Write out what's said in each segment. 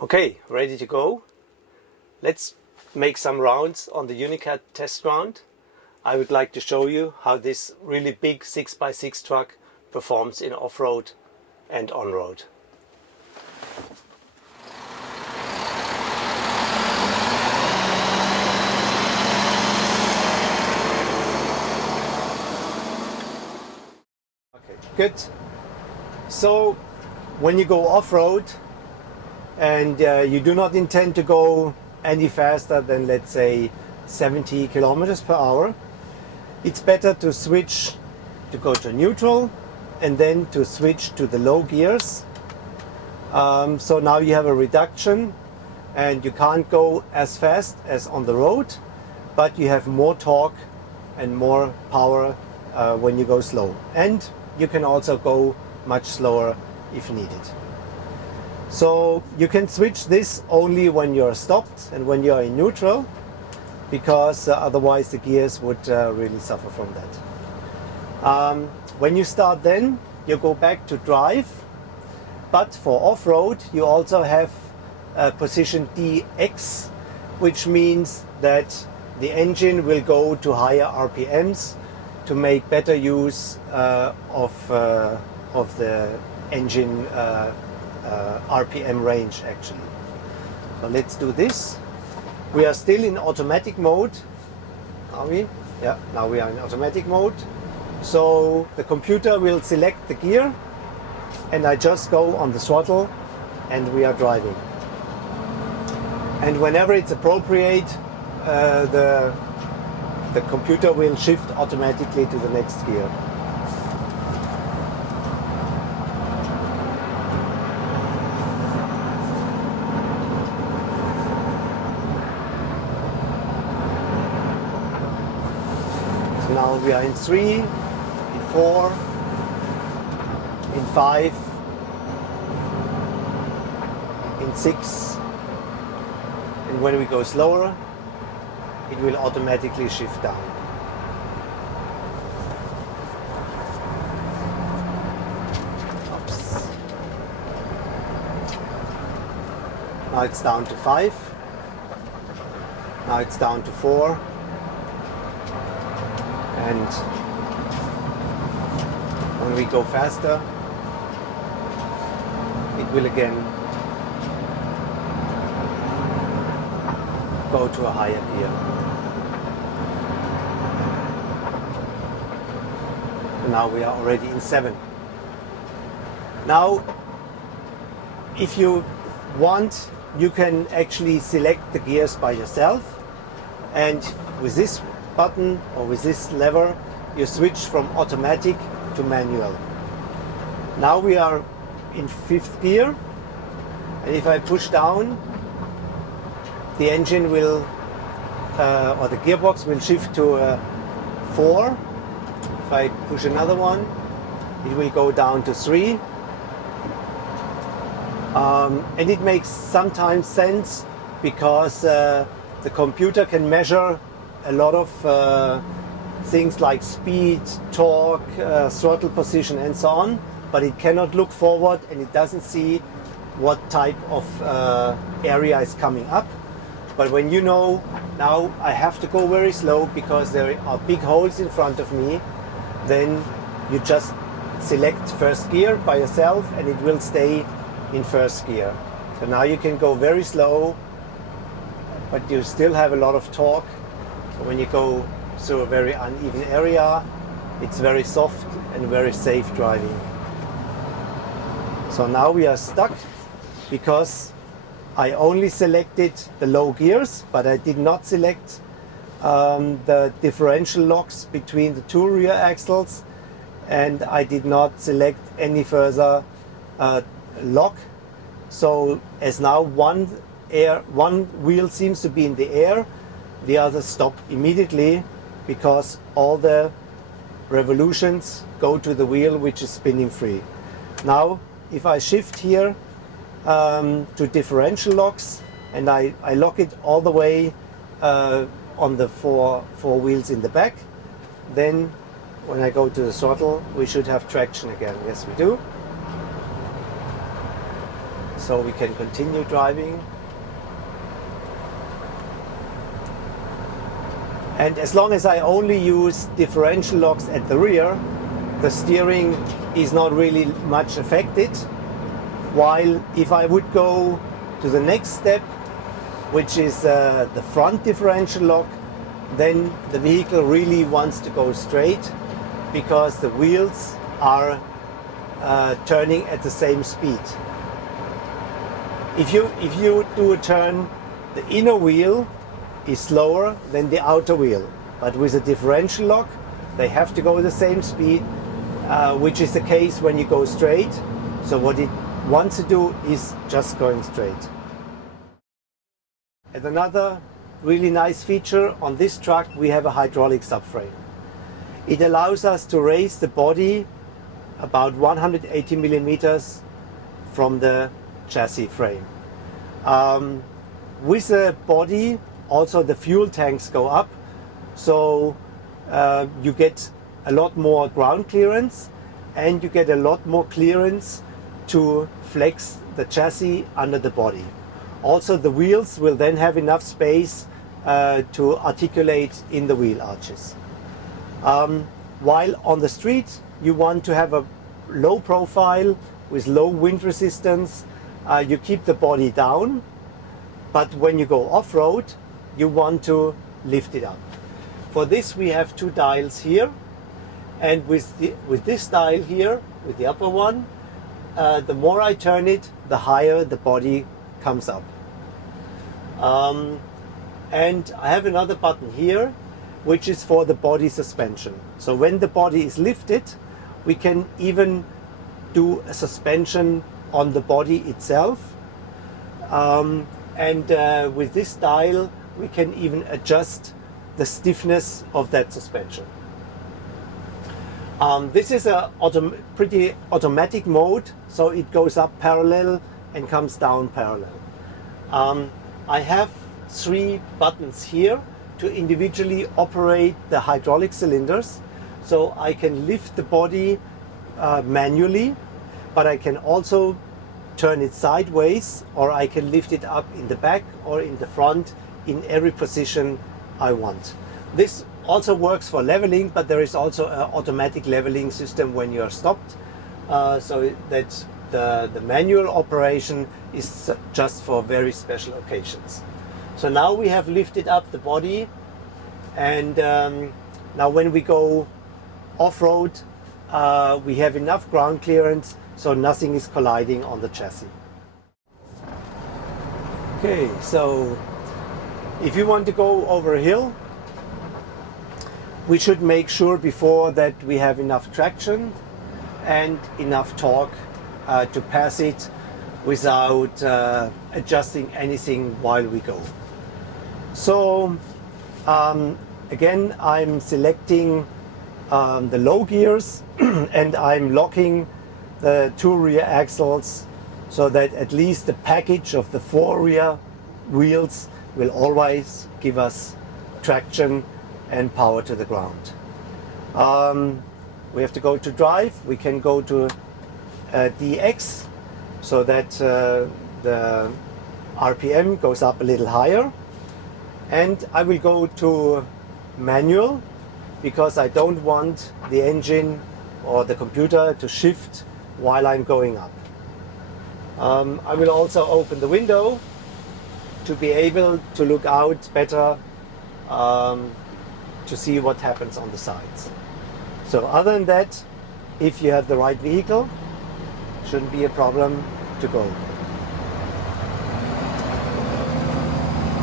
Okay, ready to go? Let's make some rounds on the UNICAT test ground. I would like to show you how this really big 6x6 truck performs in off-road and on-road. Okay, good. So when you go off-road and you do not intend to go any faster than, let's say, 70 kilometers per hour, it's better to switch to go to neutral and then to switch to the low gears. So now you have a reduction and you can't go as fast as on the road, but you have more torque and more power when you go slow. And you can also go much slower if needed. So you can switch this only when you're stopped and when you're in neutral, because otherwise the gears would really suffer from that. When you start, then you go back to drive, but for off-road you also have position DX, which means that the engine will go to higher RPMs to make better use of the engine RPM range actually. So let's do this. We are still in automatic mode. Are we? Yeah, now we are in automatic mode. So the computer will select the gear and I just go on the throttle and we are driving. And whenever it's appropriate, the computer will shift automatically to the next gear. Now we are in 3, in 4, in 5, in 6, and when we go slower, it will automatically shift down. Oops. Now it's down to 5, now it's down to 4. And when we go faster, it will again go to a higher gear. And now we are already in 7. Now, if you want, you can actually select the gears by yourself, and with this button or with this lever you switch from automatic to manual. Now we are in 5th gear, and if I push down, the engine will or the gearbox will shift to 4. If I push another one, it will go down to 3. And it makes sometimes sense because the computer can measure a lot of things like speed, torque, throttle position and so on, but it cannot look forward and it doesn't see what type of area is coming up. But when you know, now I have to go very slow because there are big holes in front of me, then you just select 1st gear by yourself and it will stay in 1st gear. So now you can go very slow, but you still have a lot of torque. When you go through a very uneven area, it's very soft and very safe driving. So now we are stuck because I only selected the low gears, but I did not select the differential locks between the 2 rear axles, and I did not select any further lock. So as now one wheel seems to be in the air, the others stop immediately because all the revolutions go to the wheel which is spinning free. Now if I shift here to differential locks and I lock it all the way on the four wheels in the back, then when I go to the throttle we should have traction again. Yes, we do. so we can continue driving. And as long as I only use differential locks at the rear, the steering is not really much affected. While if I would go to the next step, which is the front differential lock, then the vehicle really wants to go straight because the wheels are turning at the same speed. If you do a turn, the inner wheel is slower than the outer wheel, but with a differential lock they have to go the same speed, which is the case when you go straight. So what it wants to do is just going straight. And another really nice feature on this truck, we have a hydraulic subframe. It allows us to raise the body about 180 millimeters from the chassis frame. With the body, also the fuel tanks go up, so you get a lot more ground clearance and you get a lot more clearance to flex the chassis under the body. Also the wheels will then have enough space to articulate in the wheel arches. While on the street you want to have a low profile with low wind resistance, you keep the body down, but when you go off-road you want to lift it up. For this we have two dials here, and with this dial here, with the upper one, the more I turn it, the higher the body comes up. And I have another button here which is for the body suspension. So when the body is lifted, we can even do a suspension on the body itself, and with this dial we can even adjust the stiffness of that suspension. This is a pretty automatic mode, so it goes up parallel and comes down parallel. I have 3 buttons here to individually operate the hydraulic cylinders, so I can lift the body manually, but I can also turn it sideways, or I can lift it up in the back or in the front in every position I want. This also works for leveling, but there is also an automatic leveling system when you are stopped, so that the manual operation is just for very special occasions. So now we have lifted up the body, and now when we go off-road, we have enough ground clearance so nothing is colliding on the chassis. Okay, so if you want to go over a hill, we should make sure before that we have enough traction and enough torque to pass it without adjusting anything while we go. So again, I'm selecting the low gears and I'm locking the 2 rear axles so that at least the package of the 4 rear wheels will always give us traction and power to the ground. We have to go to drive. We can go to DX so that the RPM goes up a little higher, and I will go to manual because I don't want the engine or the computer to shift while I'm going up. I will also open the window to be able to look out better, to see what happens on the sides. So other than that, if you have the right vehicle, shouldn't be a problem to go.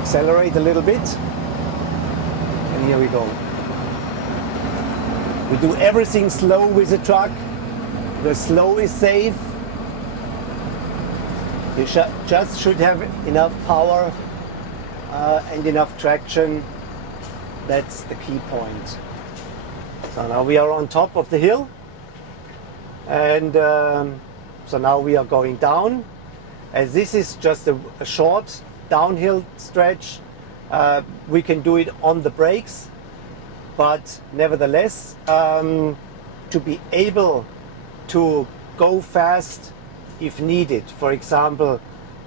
Accelerate a little bit, and here we go. We do everything slow with the truck because slow is safe. You just should have enough power and enough traction. That's the key point. So now we are on top of the hill, and so now we are going down. As this is just a short downhill stretch, we can do it on the brakes, but nevertheless, to be able to go fast if needed. For example,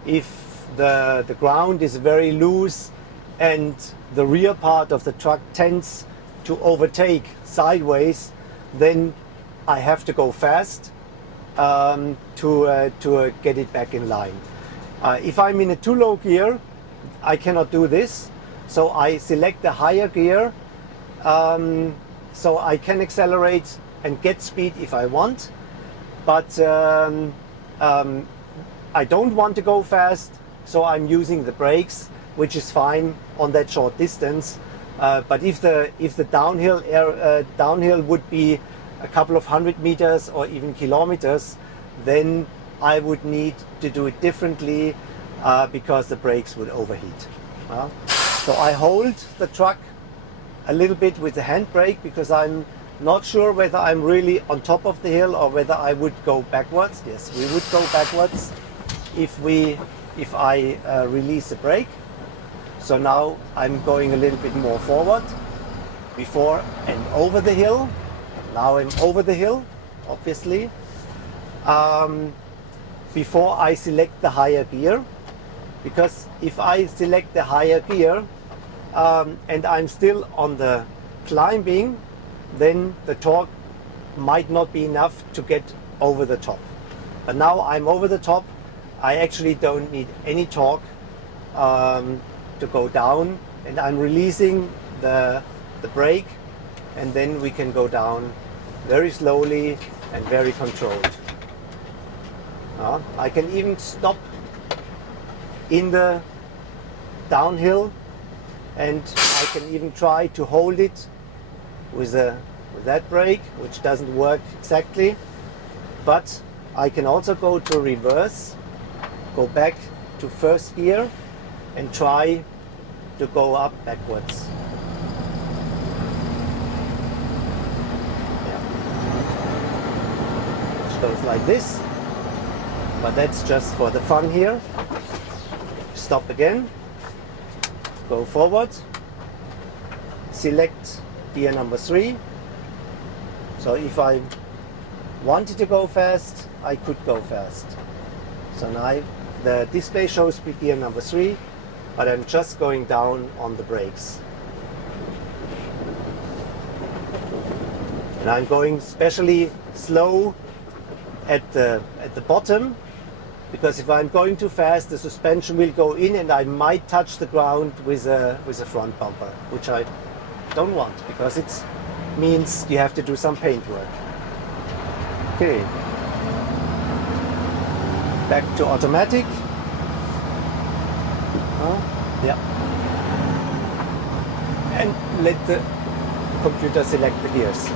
if the ground is very loose and the rear part of the truck tends to overtake sideways, then I have to go fast to get it back in line. If I'm in a too low gear, I cannot do this, so I select the higher gear so I can accelerate and get speed if I want, but I don't want to go fast, so I'm using the brakes, which is fine on that short distance. But if the downhill would be a couple of 100 meters or even kilometers, then I would need to do it differently because the brakes would overheat. So I hold the truck a little bit with the handbrake because I'm not sure whether I'm really on top of the hill or whether I would go backwards. Yes, we would go backwards if I release the brake. So now I'm going a little bit more forward, before and over the hill. Now I'm over the hill, obviously. Before I select the higher gear, because if I select the higher gear and I'm still on the climbing, then the torque might not be enough to get over the top. But now I'm over the top, I actually don't need any torque to go down, and I'm releasing the brake, and then we can go down very slowly and very controlled. I can even stop in the downhill, and I can even try to hold it with that brake, which doesn't work exactly, but I can also go to reverse, go back to first gear and try to go up backwards. Which goes like this, but that's just for the fun here. Stop again, go forward, select gear number 3. So if I wanted to go fast, I could go fast. So now the display shows me gear number 3, but I'm just going down on the brakes. And I'm going especially slow at the bottom, because if I'm going too fast, the suspension will go in and I might touch the ground with a front bumper, which I don't want, because it means you have to do some paint work. Okay, back to automatic. Yeah, and let the computer select the gears.